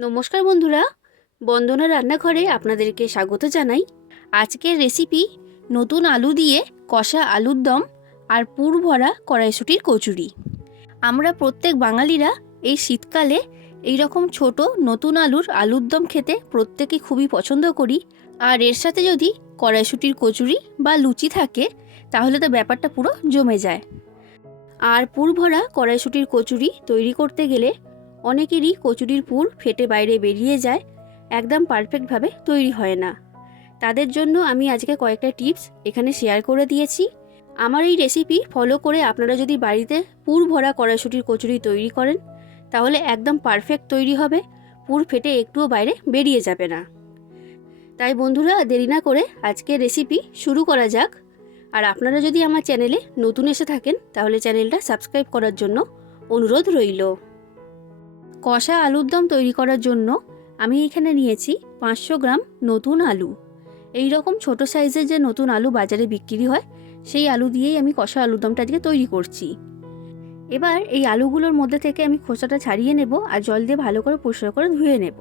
নমস্কার বন্ধুরা, বন্দনা রান্নাঘরে আপনাদেরকে স্বাগত জানাই। আজকের রেসিপি নতুন আলু দিয়ে কষা আলুর দম আর পুর ভরা কড়াইশুটির কচুরি। আমরা প্রত্যেক বাঙালিরা এই শীতকালে এই রকম ছোট নতুন আলুর আলুর দম খেতে প্রত্যেকে খুবই পছন্দ করি। আর এর সাথে যদি কড়াইশুটির কচুরি বা লুচি থাকে, তাহলে তো ব্যাপারটা পুরো জমে যায়। আর পুর ভরা কড়াইশুটির কচুরি তৈরি করতে গেলে অনেকেরই কচুরির পুর ফেটে বাইরে বেরিয়ে যায়, একদম পারফেক্টভাবে তৈরি হয় না। তাদের জন্য আমি আজকে কয়েকটা টিপস এখানে শেয়ার করে দিয়েছি। আমার এই রেসিপি ফলো করে আপনারা যদি বাড়িতে পুর ভরা কড়াইশুটির কচুরি তৈরি করেন, তাহলে একদম পারফেক্ট তৈরি হবে, পুর ফেটে একটুও বাইরে বেরিয়ে যাবে না। তাই বন্ধুরা, দেরি না করে আজকে রেসিপি শুরু করা যাক। আর আপনারা যদি আমার চ্যানেলে নতুন এসে থাকেন, তাহলে চ্যানেলটা সাবস্ক্রাইব করার জন্য অনুরোধ রইল। কষা আলুর দম তৈরি করার জন্য আমি এখানে নিয়েছি পাঁচশো গ্রাম নতুন আলু। এই রকম ছোট সাইজের যে নতুন আলু বাজারে বিক্রি হয়, সেই আলু দিয়েই আমি কষা আলুর দমটা আজকে তৈরি করছি। এবার এই আলুগুলোর মধ্যে থেকে আমি খোসাটা ছাড়িয়ে নেব আর জল দিয়ে ভালো করে পরিষ্কার করে ধুয়ে নেব।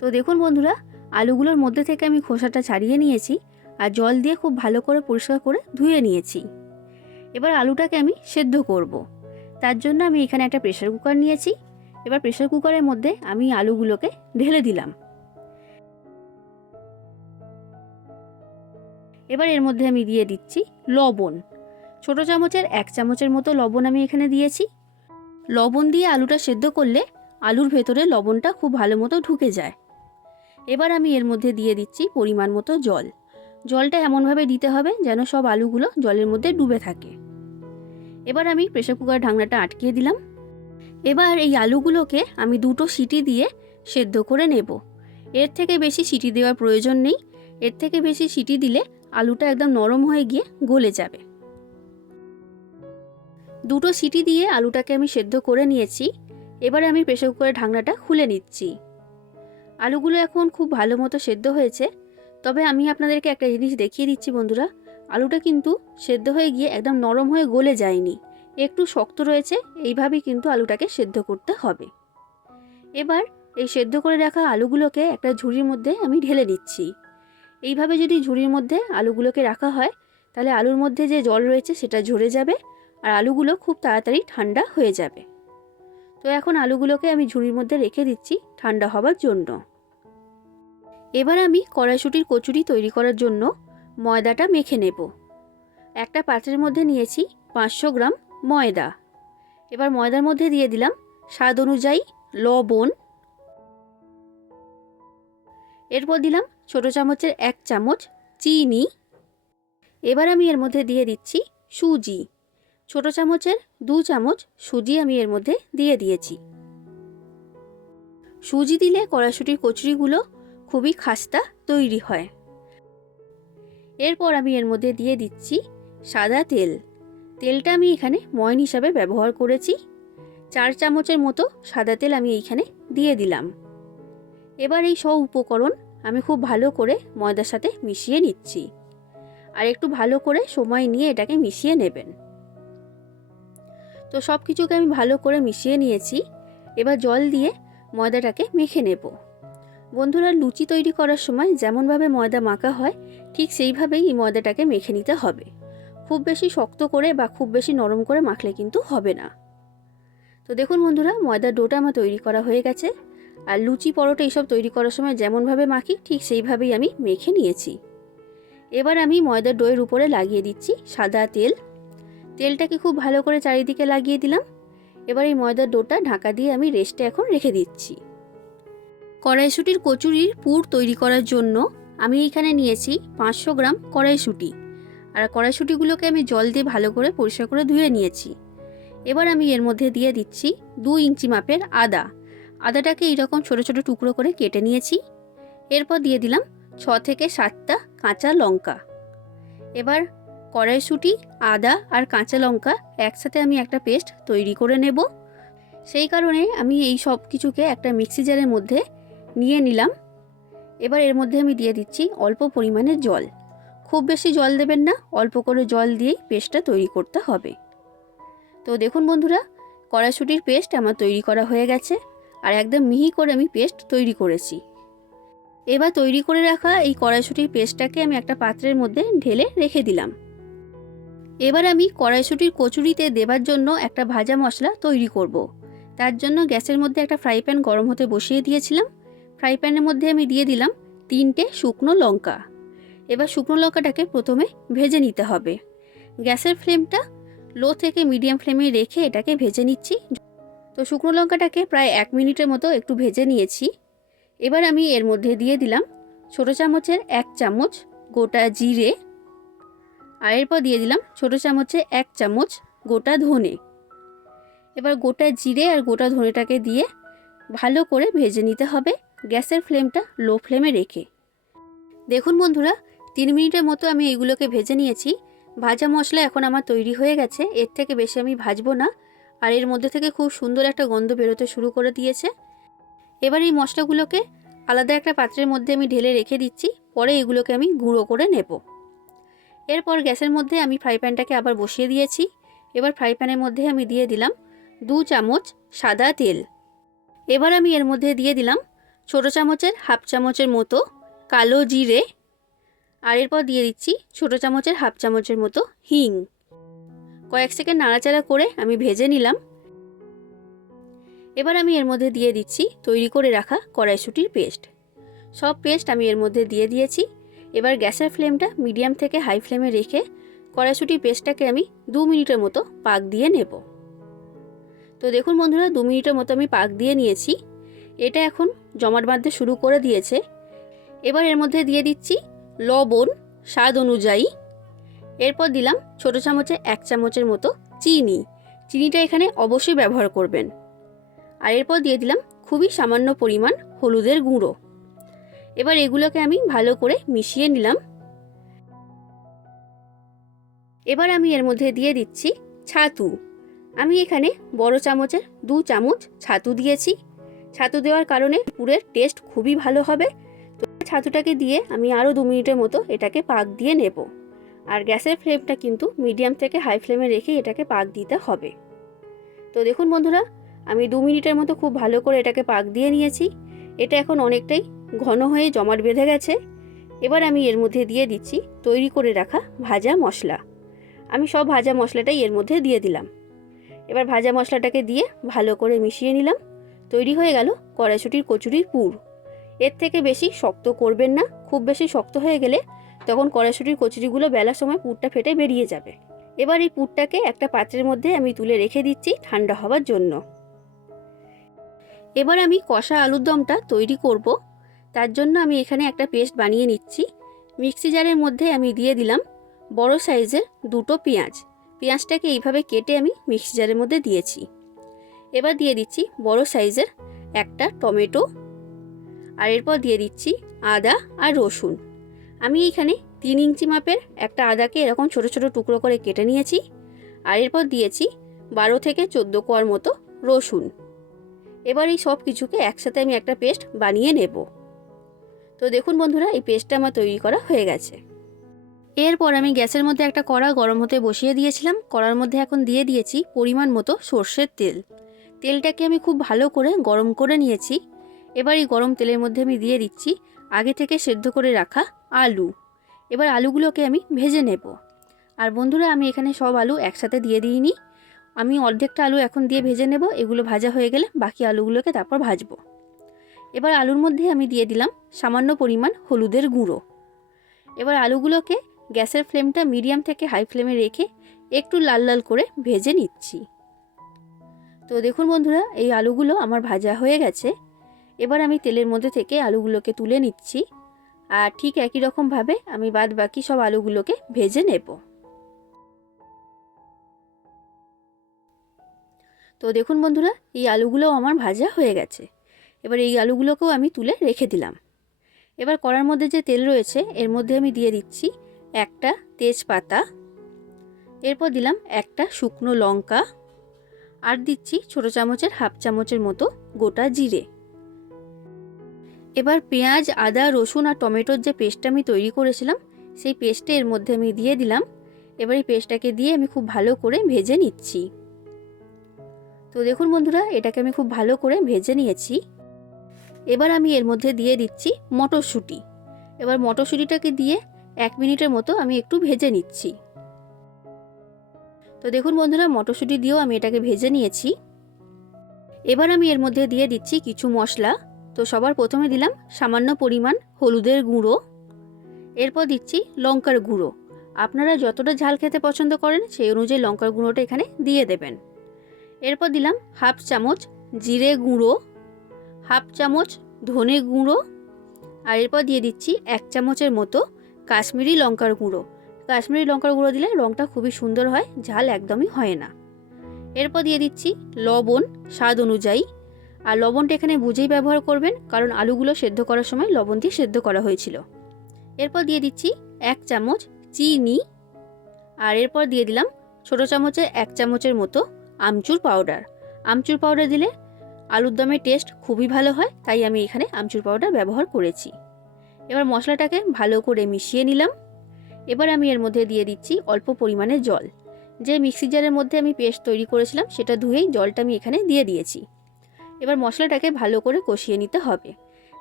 তো দেখুন বন্ধুরা, আলুগুলোর মধ্যে থেকে আমি খোসাটা ছাড়িয়ে নিয়েছি আর জল দিয়ে খুব ভালো করে পরিষ্কার করে ধুয়ে নিয়েছি। এবার আলুটাকে আমি সেদ্ধ করব। তার জন্য আমি এখানে একটা প্রেশার কুকার নিয়েছি। এবার প্রেশার কুকারের মধ্যে আমি আলুগুলোকে ঢেলে দিলাম। এবার এর মধ্যে আমি দিয়ে দিচ্ছি লবণ। ছোট চামচের এক চামচের মতো লবণ আমি এখানে দিয়েছি। লবণ দিয়ে আলুটা সেদ্ধ করলে আলুর ভেতরে লবণটা খুব ভালো মতো ঢুকে যায়। এবার আমি এর মধ্যে দিয়ে দিচ্ছি পরিমাণ মতো জল। জলটা এমনভাবে দিতে হবে যেন সব আলুগুলো জলের মধ্যে ডুবে থাকে। এবার আমি প্রেশার কুকার ঢাকনাটা আটকিয়ে দিলাম। এবার এই আলুগুলোকে আমি দুটো সিটি দিয়ে সেদ্ধ করে নেব। এর থেকে বেশি সিটি দেওয়ার প্রয়োজন নেই। এর থেকে বেশি সিটি দিলে আলুটা একদম নরম হয়ে গিয়ে গলে যাবে। দুটো সিটি দিয়ে আলুটাকে আমি সেদ্ধ করে নিয়েছি। এবারে আমি প্রেশার কুকারের ঢাকনাটা খুলে নিচ্ছি। আলুগুলো এখন খুব ভালো মতো সেদ্ধ হয়েছে। তবে আমি আপনাদেরকে একটা জিনিস দেখিয়ে দিচ্ছি বন্ধুরা। আলুটা কিন্তু সেদ্ধ হয়ে গিয়ে একদম নরম হয়ে গলে যায়নি। একটু শক্ত রয়েছে, এইভাবেই কিন্তু আলুটাকে সেদ্ধ করতে হবে। এবার এই সেদ্ধ করে রাখা আলুগুলোকে একটা ঝুড়ির মধ্যে আমি ঢেলে দিচ্ছি। এইভাবে যদি ঝুড়ির মধ্যে আলুগুলোকে রাখা হয়, তাহলে আলুর মধ্যে যে জল রয়েছে সেটা ঝরে যাবে আর আলুগুলো খুব তাড়াতাড়ি ঠান্ডা হয়ে যাবে। তো এখন আলুগুলোকে আমি ঝুড়ির মধ্যে রেখে দিচ্ছি ঠান্ডা হবার জন্য। এবার আমি কড়াইশুটির কচুরি তৈরি করার জন্য ময়দাটা মেখে নেব। একটা পাত্রের মধ্যে নিয়েছি পাঁচশো গ্রাম ময়দা। এবার ময়দার মধ্যে দিয়ে দিলাম স্বাদ অনুযায়ী লবণ। এরপর দিলাম ছোটো চামচের এক চামচ চিনি। এবার আমি এর মধ্যে দিয়ে দিচ্ছি সুজি। ছোটো চামচের দু চামচ সুজি আমি এর মধ্যে দিয়ে দিয়েছি। সুজি দিলে কড়াশুটির কচুরিগুলো খুবই খাস্তা তৈরি হয়। এরপর আমি এর মধ্যে দিয়ে দিচ্ছি সাদা তেল। তেলটা আমি এখানে ময়ন হিসাবে ব্যবহার করেছি। চার চামচের মতো সাদা তেল আমি এইখানে দিয়ে দিলাম। এবার এই সব উপকরণ আমি খুব ভালো করে ময়দার সাথে মিশিয়ে নিচ্ছি। আর একটু ভালো করে সময় নিয়ে এটাকে মিশিয়ে নেবেন। তো সব কিছুকে আমি ভালো করে মিশিয়ে নিয়েছি। এবার জল দিয়ে ময়দাটাকে মেখে নেব। বন্ধুরা, লুচি তৈরি করার সময় যেমনভাবে ময়দা মাখা হয়, ঠিক সেইভাবেই এই ময়দাটাকে মেখে নিতে হবে। খুব বেশি শক্ত করে বা খুব বেশি নরম করে মাখলে কিন্তু হবে না। তো দেখুন বন্ধুরা, ময়দার ডোটা আমার তৈরি করা হয়ে গেছে। আর লুচি পরোটা এইসব তৈরি করার সময় যেমনভাবে মাখি, ঠিক সেইভাবেই আমি মেখে নিয়েছি। এবার আমি ময়দার ডোয়ের উপরে লাগিয়ে দিচ্ছি সাদা তেল। তেলটাকে খুব ভালো করে চারিদিকে লাগিয়ে দিলাম। এবার এই ময়দার ডোটা ঢাকা দিয়ে আমি রেস্টে এখন রেখে দিচ্ছি। কড়াইশুটির কচুরির পুর তৈরি করার জন্য আমি এখানে নিয়েছি পাঁচশো গ্রাম কড়াইশুটি। আর কড়াইশুটিগুলোকে আমি জল দিয়ে ভালো করে পরিষ্কার করে ধুয়ে নিয়েছি। এবার আমি এর মধ্যে দিয়ে দিচ্ছি দু ইঞ্চি মাপের আদা। আদাটাকে এইরকম ছোটো ছোটো টুকরো করে কেটে নিয়েছি। এরপর দিয়ে দিলাম ছ থেকে সাতটা কাঁচা লঙ্কা। এবার কড়াইশুটি, আদা আর কাঁচা লঙ্কা একসাথে আমি একটা পেস্ট তৈরি করে নেব। সেই কারণে আমি এই সব কিছুকে একটা মিক্সি জারের মধ্যে নিয়ে নিলাম। এবার এর মধ্যে আমি দিয়ে দিচ্ছি অল্প পরিমাণে জল। খুব বেশি জল দেবেন না, অল্প করে জল দিয়েই পেস্টটা তৈরি করতে হবে। তো দেখুন বন্ধুরা, কড়াইশুটির পেস্ট আমার তৈরি করা হয়ে গেছে আর একদম মিহি করে আমি পেস্ট তৈরি করেছি। এবার তৈরি করে রাখা এই কড়াইশুটির পেস্টটাকে আমি একটা পাত্রের মধ্যে ঢেলে রেখে দিলাম। এবার আমি কড়াইশুটির কচুরিতে দেবার জন্য একটা ভাজা মশলা তৈরি করব। তার জন্য গ্যাসের মধ্যে একটা ফ্রাই প্যান গরম হতে বসিয়ে দিয়েছিলাম। ফ্রাই প্যানের মধ্যে আমি দিয়ে দিলাম তিনটে শুকনো লঙ্কা। এবার শুকনো লঙ্কাটাকে প্রথমে ভেজে নিতে হবে। গ্যাসের ফ্লেমটা লো থেকে মিডিয়াম ফ্লেমে রেখে এটাকে ভেজে নিচ্ছি। তো শুকনো লঙ্কাটাকে প্রায় এক মিনিটের মতো একটু ভেজে নিয়েছি। এবার আমি এর মধ্যে দিয়ে দিলাম ছোটো চামচের এক চামচ গোটা জিরে আর এরপর দিয়ে দিলাম ছোটো চামচে এক চামচ গোটা ধনে। এবার গোটা জিরে আর গোটা ধনেটাকে দিয়ে ভালো করে ভেজে নিতে হবে গ্যাসের ফ্লেমটা লো ফ্লেমে রেখে। দেখুন বন্ধুরা তিন মিনিটের মতো আমি এইগুলোকে ভেজে নিয়েছি। ভাজা মশলা এখন আমার তৈরি হয়ে গেছে। এর থেকে বেশি আমি ভাজবো না। আর এর মধ্যে থেকে খুব সুন্দর একটা গন্ধ বেরোতে শুরু করে দিয়েছে। এবার এই মশলাগুলোকে আলাদা একটা পাত্রের মধ্যে আমি ঢেলে রেখে দিচ্ছি। পরে এগুলোকে আমি গুঁড়ো করে নেব। এরপর গ্যাসের মধ্যে আমি ফ্রাই প্যানটাকে আবার বসিয়ে দিয়েছি। এবার ফ্রাই প্যানের মধ্যে আমি দিয়ে দিলাম দু চামচ সাদা তেল। এবার আমি এর মধ্যে দিয়ে দিলাম ছোটো চামচের হাফ চামচের মতো কালো জিরে আর এরপর দিয়ে দিচ্ছি ছোটো চামচের হাফ চামচের মতো হিং। কয়েক সেকেন্ড নাড়াচাড়া করে আমি ভেজে নিলাম। এবার আমি এর মধ্যে দিয়ে দিচ্ছি তৈরি করে রাখা কড়াইশুটির পেস্ট। সব পেস্ট আমি এর মধ্যে দিয়ে দিয়েছি। এবার গ্যাসের ফ্লেমটা মিডিয়াম থেকে হাই ফ্লেমে রেখে কড়াইশুটির পেস্টটাকে আমি দু মিনিটের মতো পাক দিয়ে নেব। তো দেখুন বন্ধুরা, দু মিনিটের মতো আমি পাক দিয়ে নিয়েছি। এটা এখন জমাট বাঁধতে শুরু করে দিয়েছে। এবার এর মধ্যে দিয়ে দিচ্ছি লবণ, স্বাদ অনুযায়ী। এরপর দিলাম ছোটো চামচে এক চামচের মতো চিনি। চিনিটা এখানে অবশ্যই ব্যবহার করবেন। আর এরপর দিয়ে দিলাম খুবই সামান্য পরিমাণ হলুদের গুঁড়ো। এবার এগুলোকে আমি ভালো করে মিশিয়ে নিলাম। এবার আমি এর মধ্যে দিয়ে দিচ্ছি ছাতু। আমি এখানে বড় চামচের দু চামচ ছাতু দিয়েছি। ছাতু দেওয়ার কারণে পুরের টেস্ট খুবই ভালো হবে। ছাতুটাকে দিয়ে আমি আরও দু মিনিটের মতো এটাকে পাক দিয়ে নেব। আর গ্যাসের ফ্লেমটা কিন্তু মিডিয়াম থেকে হাই ফ্লেমে রেখে এটাকে পাক দিতে হবে। তো দেখুন বন্ধুরা, আমি দু মিনিটের মতো খুব ভালো করে এটাকে পাক দিয়ে নিয়েছি। এটা এখন অনেকটাই ঘন হয়ে জমাট বেঁধে গেছে। এবার আমি এর মধ্যে দিয়ে দিচ্ছি তৈরি করে রাখা ভাজা মশলা। আমি সব ভাজা মশলাটাই এর মধ্যে দিয়ে দিলাম। এবার ভাজা মশলাটাকে দিয়ে ভালো করে মিশিয়ে নিলাম। তৈরি হয়ে গেল কড়াইশুটির কচুরির পুর। এর থেকে বেশি শক্ত করবেন না। খুব বেশি শক্ত হয়ে গেলে তখন কড়াইশুটির কচুরিগুলো বেলার সময় পুরটা ফেটে বেরিয়ে যাবে। এবার এই পুরটাকে একটা পাত্রের মধ্যে আমি তুলে রেখে দিচ্ছি ঠান্ডা হওয়ার জন্য। এবার আমি কষা আলুর দমটা তৈরি করব। তার জন্য আমি এখানে একটা পেস্ট বানিয়ে নিচ্ছি। মিক্সি জারের মধ্যে আমি দিয়ে দিলাম বড় সাইজের দুটো পেঁয়াজ। পেঁয়াজটাকে এইভাবে কেটে আমি মিক্সি জারের মধ্যে দিয়েছি। এবার দিয়ে দিচ্ছি বড় সাইজের একটা টমেটো আর এরপর দিয়ে দিচ্ছি আদা আর রসুন। আমি এইখানে তিন ইঞ্চি মাপের একটা আদাকে এরকম ছোট ছোট টুকরো করে কেটে নিয়েছি আর এরপর দিয়েছি বারো থেকে চোদ্দ কোয়ার মতো রসুন। এবার এই সব কিছুকে একসাথে আমি একটা পেস্ট বানিয়ে নেব। তো দেখুন বন্ধুরা, এই পেস্টটা আমার তৈরি করা হয়ে গেছে। এরপর আমি গ্যাসের মধ্যে একটা কড়া গরম হতে বসিয়ে দিয়েছিলাম। কড়ার মধ্যে এখন দিয়ে দিয়েছি পরিমাণ মতো সর্ষের তেল। তেলটাকে আমি খুব ভালো করে গরম করে নিয়েছি। এবার এই গরম তেলের মধ্যে আমি দিয়ে দিচ্ছি আগে থেকে সেদ্ধ করে রাখা আলু। এবার আলুগুলোকে আমি ভেজে নেব। আর বন্ধুরা, আমি এখানে সব আলু একসাথে দিয়ে দিইনি। আমি অর্ধেকটা আলু এখন দিয়ে ভেজে নেব, এগুলো ভাজা হয়ে গেলে বাকি আলুগুলোকে তারপর ভাজবো। এবার আলুর মধ্যে আমি দিয়ে দিলাম সামান্য পরিমাণ হলুদের গুঁড়ো। এবার আলুগুলোকে গ্যাসের ফ্লেমটা মিডিয়াম থেকে হাই ফ্লেমে রেখে একটু লাল লাল করে ভেজে নিচ্ছি। তো দেখুন বন্ধুরা, এই আলুগুলো আমার ভাজা হয়ে গেছে। এবার আমি তেলের মধ্যে থেকে আলুগুলোকে তুলে নিচ্ছি। আর ঠিক একই রকমভাবে আমি বাদ বাকি সব আলুগুলোকে ভেজে নেব। তো দেখুন বন্ধুরা, এই আলুগুলোও আমার ভাজা হয়ে গেছে। এবার এই আলুগুলোকেও আমি তুলে রেখে দিলাম। এবার কড়ার মধ্যে যে তেল রয়েছে, এর মধ্যে আমি দিয়ে দিচ্ছি একটা তেজপাতা। এরপর দিলাম একটা শুকনো লঙ্কা। আর দিচ্ছি ছোটো চামচের, হাফ চামচের মতো গোটা জিরে। এবার পেঁয়াজ, আদা, রসুন আর টমেটোর যে পেস্টটা আমি তৈরি করেছিলাম, সেই পেস্টটা এর মধ্যে আমি দিয়ে দিলাম। এবার এই পেস্টটাকে দিয়ে আমি খুব ভালো করে ভেজে নিচ্ছি। তো দেখুন বন্ধুরা, এটাকে আমি খুব ভালো করে ভেজে নিয়েছি। এবার আমি এর মধ্যে দিয়ে দিচ্ছি মটরশুঁটি। এবার মটরশুঁটিটাকে দিয়ে এক মিনিটের মতো আমি একটু ভেজে নিচ্ছি। তো দেখুন বন্ধুরা, মটরশুঁটি দিয়েও আমি এটাকে ভেজে নিয়েছি। এবার আমি এর মধ্যে দিয়ে দিচ্ছি কিছু মশলা। তো সবার প্রথমে দিলাম সামান্য পরিমাণ হলুদের গুঁড়ো। এরপর দিচ্ছি লঙ্কার গুঁড়ো। আপনারা যতটা ঝাল খেতে পছন্দ করেন সেই অনুযায়ী লঙ্কার গুঁড়োটা এখানে দিয়ে দেবেন। এরপর দিলাম হাফ চামচ জিরে গুঁড়ো, হাফ চামচ ধনে গুঁড়ো আর এরপর দিয়ে দিচ্ছি এক চামচের মতো কাশ্মীরি লঙ্কার গুঁড়ো। কাশ্মীরি লঙ্কার গুঁড়ো দিলে রঙটা খুবই সুন্দর হয়, ঝাল একদমই হয় না। এরপর দিয়ে দিচ্ছি লবণ স্বাদ অনুযায়ী আর লবণটা এখানে বুঝেই ব্যবহার করবেন, কারণ আলুগুলো সেদ্ধ করার সময় লবণ দিয়ে সেদ্ধ করা হয়েছিল। এরপর দিয়ে দিচ্ছি এক চামচ চিনি, আর এরপর দিয়ে দিলাম ছোটো চামচে এক চামচের মতো আমচুর পাউডার। আমচুর পাউডার দিলে আলুর দমের টেস্ট খুবই ভালো হয়, তাই আমি এখানে আমচুর পাউডার ব্যবহার করেছি। এবার মশলাটাকে ভালো করে মিশিয়ে নিলাম। এবার আমি এর মধ্যে দিয়ে দিচ্ছি অল্প পরিমাণে জল। যে মিক্সি জারের মধ্যে আমি পেস্ট তৈরি করেছিলাম, সেটা ধুয়েই জলটা আমি এখানে দিয়ে দিয়েছি। এবার মশলাটাকে ভালো করে কষিয়ে নিতে হবে।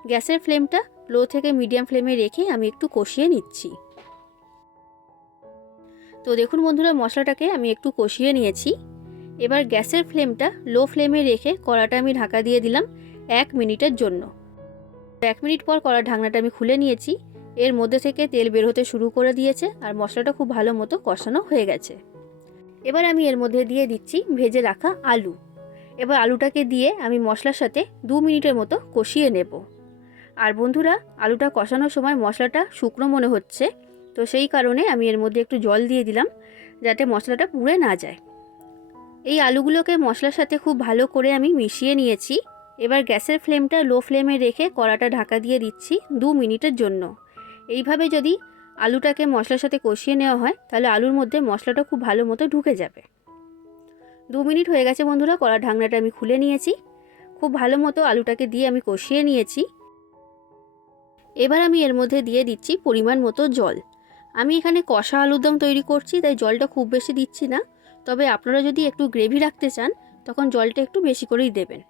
গ্যাসের ফ্লেমটা লো থেকে মিডিয়াম ফ্লেমে রেখে আমি একটু কষিয়ে নিচ্ছি। তো দেখুন বন্ধুরা, মশলাটাকে আমি একটু কষিয়ে নিয়েছি। এবার গ্যাসের ফ্লেমটা লো ফ্লেমে রেখে কড়াটা আমি ঢাকা দিয়ে দিলাম এক মিনিটের জন্য। এক মিনিট পর কড়ার ঢাকনাটা আমি খুলে নিয়েছি। এর মধ্যে থেকে তেল বের হতে শুরু করে দিয়েছে আর মশলাটা খুব ভালো মতো কষানো হয়ে গেছে। এবার আমি এর মধ্যে দিয়ে দিচ্ছি ভেজে রাখা আলু। এবার আলুটাকে দিয়ে আমি মশলার সাথে দু মিনিটের মতো কষিয়ে নেব। আর বন্ধুরা, আলুটা কষানোর সময় মশলাটা শুকনো মনে হচ্ছে, তো সেই কারণে আমি এর মধ্যে একটু জল দিয়ে দিলাম, যাতে মশলাটা পুড়ে না যায়। এই আলুগুলোকে মশলার সাথে খুব ভালো করে আমি মিশিয়ে নিয়েছি। এবার গ্যাসের ফ্লেমটা লো ফ্লেমে রেখে কড়াটা ঢাকা দিয়ে দিচ্ছি দু মিনিটের জন্য। এইভাবে যদি আলুটাকে মশলার সাথে কষিয়ে নেওয়া হয়, তাহলে আলুর মধ্যে মশলাটা খুব ভালো মতো ঢুকে যাবে। দু মিনিট হয়ে গেছে বন্ধুরা, কড়ার ঢাকনাটা আমি খুলে নিয়েছি। খুব ভালো মতো আলুটাকে দিয়ে আমি কষিয়ে নিয়েছি। এবার আমি এর মধ্যে দিয়ে দিচ্ছি পরিমাণ মতো জল। আমি এখানে কষা আলুর দম তৈরি করছি, তাই জলটা খুব বেশি দিচ্ছি না। তবে আপনারা যদি একটু গ্রেভি রাখতে চান, তখন জলটা একটু বেশি করেই দেবেন।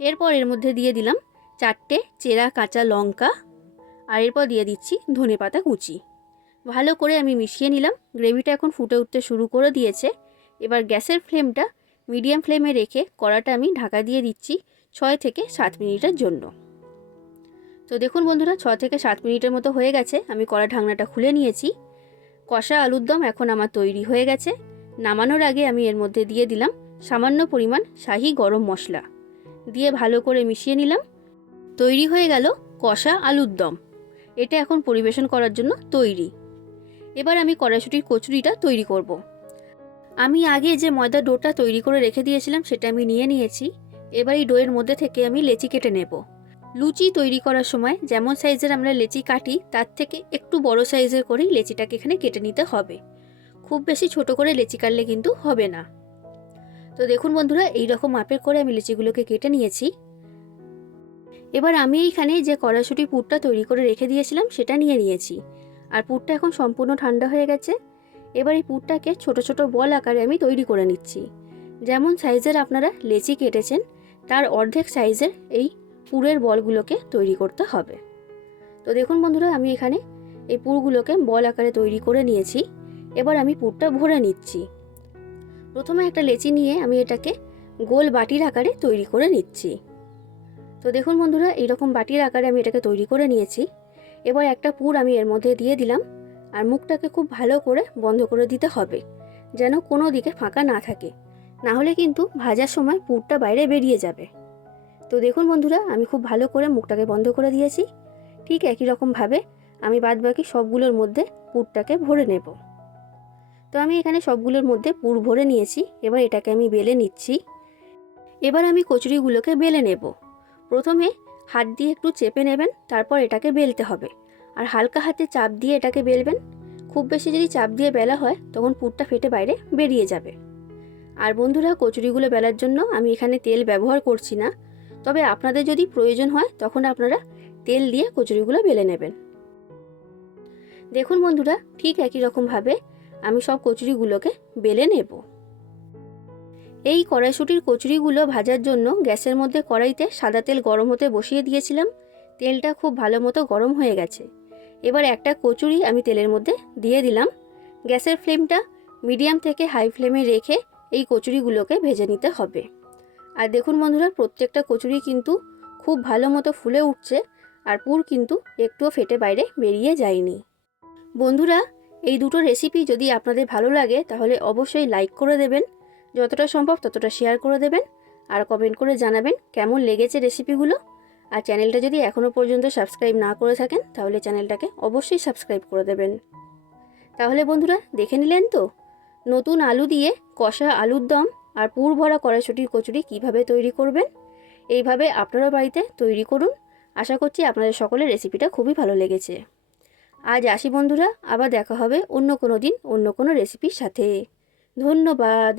এরপর এর মধ্যে দিয়ে দিলাম চারটে চেরা কাঁচা লঙ্কা, আর এরপর দিয়ে দিচ্ছি ধনে পাতা কুচি। ভালো করে আমি মিশিয়ে নিলাম। গ্রেভিটা এখন ফুটে উঠতে শুরু করে দিয়েছে। এবার গ্যাসের ফ্লেমটা মিডিয়াম ফ্লেমে রেখে কড়াটা আমি ঢাকা দিয়ে দিচ্ছি ছয় থেকে সাত মিনিটের জন্য। তো দেখুন বন্ধুরা ছ থেকে সাত মিনিটের মতো হয়ে গেছে, আমি কড়া ঢাকনাটা খুলে নিয়েছি। কষা আলুর দম এখন আমার তৈরি হয়ে গেছে। নামানোর আগে আমি এর মধ্যে দিয়ে দিলাম সামান্য পরিমাণ শাহি গরম মশলা। দিয়ে ভালো করে মিশিয়ে নিলাম। তৈরি হয়ে গেল কষা আলুর দম। এটা এখন পরিবেশন করার জন্য তৈরি। এবার আমি কড়াইশুটির কচুরিটা তৈরি করব। আমি আগে যে ময়দা ডোটা তৈরি করে রেখে দিয়েছিলাম সেটা আমি নিয়ে নিয়েছি। এবার এই ডোয়ের মধ্যে থেকে আমি লেচি কেটে নেব। লুচি তৈরি করার সময় যেমন সাইজের আমরা লেচি কাটি, তার থেকে একটু বড় সাইজের করেই লেচিটাকে এখানে কেটে নিতে হবে। খুব বেশি ছোট করে লেচি কাটলে কিন্তু হবে না। তো দেখুন বন্ধুরা এই রকম মাপের করে আমি লেচিগুলোকে কেটে নিয়েছি। এবার আমি এইখানে যে কড়াইশুটি পুরটা তৈরি করে রেখে দিয়েছিলাম সেটা নিয়ে নিয়েছি। আর পুরটা এখন সম্পূর্ণ ঠান্ডা হয়ে গেছে। এবার এই পুরটাকে ছোট ছোট বল আকারে আমি তৈরি করে নিচ্ছি। যেমন সাইজের আপনারা লেচি কেটেছেন, তার অর্ধেক সাইজের এই পুরের বলগুলোকে তৈরি করতে হবে। তো দেখুন বন্ধুরা, আমি এখানে এই পুরগুলোকে বল আকারে তৈরি করে নিয়েছি। এবার আমি পুরটা ভরে নিচ্ছি। প্রথমে একটা লেচি নিয়ে আমি এটাকে গোল বাটির আকারে তৈরি করে নিচ্ছি। তো দেখুন বন্ধুরা, এইরকম বাটির আকারে আমি এটাকে তৈরি করে নিয়েছি। এবার একটা পুর আমি এর মধ্যে দিয়ে দিলাম। আর মুখটাকে খুব ভালো করে বন্ধ করে দিতে হবে, যেন কোনো দিকে ফাঁকা না থাকে। না হলে কিন্তু ভাজার সময় পুরটা বাইরে বেরিয়ে যাবে। তো দেখুন বন্ধুরা, আমি খুব ভালো করে মুখটাকে বন্ধ করে দিয়েছি। ঠিক একই রকমভাবে আমি বাদ বাকি সবগুলোর মধ্যে পুরটাকে ভরে নেব। তো আমি এখানে সবগুলোর মধ্যে পুর ভরে নিয়েছি, এবার এটাকে আমি বেলে নিচ্ছি। এবার আমি কচুরিগুলোকে বেলে নেব। প্রথমে হাত দিয়ে একটু চেপে নেবেন, তারপর এটাকে বেলতে হবে। আর হালকা হাতে চাপ দিয়ে এটাকে বেলবেন। খুব বেশি যদি চাপ দিয়ে বেলা হয়, তখন পুরটা ফেটে বাইরে বেরিয়ে যাবে। আর বন্ধুরা, কচুরিগুলো বেলার জন্য আমি এখানে তেল ব্যবহার করছি না। তবে আপনাদের যদি প্রয়োজন হয়, তখন আপনারা তেল দিয়ে কচুরিগুলো বেলে নেবেন। দেখুন বন্ধুরা, ঠিক একই রকমভাবে আমি সব কচুরিগুলোকে বেলে নেব। এই কড়াইশুটির কচুরিগুলো ভাজার জন্য গ্যাসের মধ্যে কড়াইতে সাদা তেল গরম হতে বসিয়ে দিয়েছিলাম। তেলটা খুব ভালো মতো গরম হয়ে গেছে। এবার একটা কচুরি আমি তেলের মধ্যে দিয়ে দিলাম। গ্যাসের ফ্লেমটা মিডিয়াম থেকে হাই ফ্লেমে রেখে এই কচুরিগুলোকে ভেজে নিতে হবে। আর দেখুন বন্ধুরা, প্রত্যেকটা কচুরি কিন্তু খুব ভালো মতো ফুলে উঠছে আর পুর কিন্তু একটুও ফেটে বাইরে বেরিয়ে যায়নি। বন্ধুরা, এই দুটো রেসিপি যদি আপনাদের ভালো লাগে, তাহলে অবশ্যই লাইক করে দেবেন। যতটা সম্ভব ততটা শেয়ার করে দেবেন। আর কমেন্ট করে জানাবেন কেমন লেগেছে রেসিপিগুলো আর চ্যানেলটা যদি এখনও পর্যন্ত সাবস্ক্রাইব না করে থাকেন, তাহলে চ্যানেলটাকে অবশ্যই সাবস্ক্রাইব করে দেবেন। তাহলে বন্ধুরা, দেখে নিলেন তো? নতুন আলু দিয়ে কষা আলুর দম আর পুর ভরা কড়াইশুটির কচুরি কীভাবে তৈরি করবেন, এইভাবে আপনারা বাড়িতে তৈরি করুন। আশা করছি আপনাদের সকলের রেসিপিটা খুবই ভালো লেগেছে। আজ আসি বন্ধুরা, আবার দেখা হবে অন্য কোনো দিন অন্য কোনো রেসিপির সাথে। ধন্যবাদ।